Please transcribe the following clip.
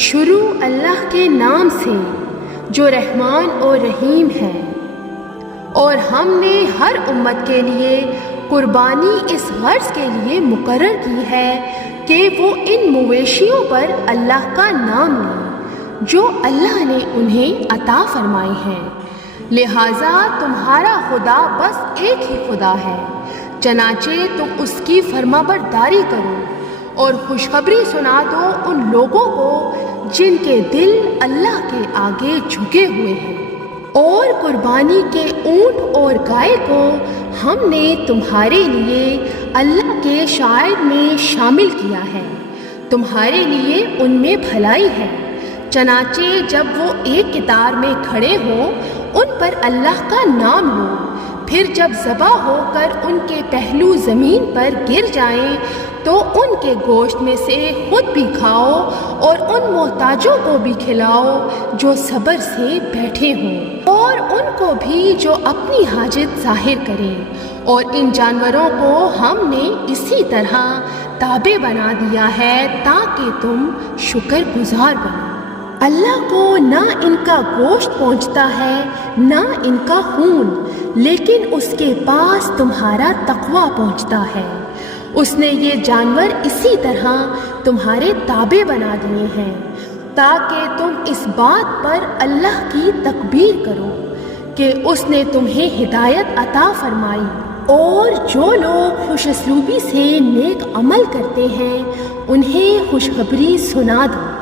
شروع اللہ کے نام سے جو رحمان اور رحیم ہے۔ اور ہم نے ہر امت کے لیے قربانی اس غرض کے لیے مقرر کی ہے کہ وہ ان مویشیوں پر اللہ کا نام لیں جو اللہ نے انہیں عطا فرمائے ہیں، لہٰذا تمہارا خدا بس ایک ہی خدا ہے، چنانچہ تم اس کی فرمانبرداری کرو اور خوشخبری سنا دو ان لوگوں کو جن کے دل اللہ کے آگے جھکے ہوئے ہیں۔ اور قربانی کے اونٹ اور گائے کو ہم نے تمہارے لیے اللہ کے شعائر میں شامل کیا ہے، تمہارے لیے ان میں بھلائی ہے، چنانچہ جب وہ ایک قطار میں کھڑے ہوں ان پر اللہ کا نام لو، پھر جب ذبح ہو کر ان کے پہلو زمین پر گر جائیں تو ان کے گوشت میں سے خود بھی کھاؤ اور ان محتاجوں کو بھی کھلاؤ جو صبر سے بیٹھے ہوں، اور ان کو بھی جو اپنی حاجت ظاہر کریں۔ اور ان جانوروں کو ہم نے اسی طرح تابع بنا دیا ہے تاکہ تم شکر گزار بنو۔ اللہ کو نہ ان کا گوشت پہنچتا ہے نہ ان کا خون، لیکن اس کے پاس تمہارا تقویٰ پہنچتا ہے۔ اس نے یہ جانور اسی طرح تمہارے تابع بنا دیے ہیں تاکہ تم اس بات پر اللہ کی تکبیر کرو کہ اس نے تمہیں ہدایت عطا فرمائی۔ اور جو لوگ خوش اسلوبی سے نیک عمل کرتے ہیں انہیں خوشخبری سنا دو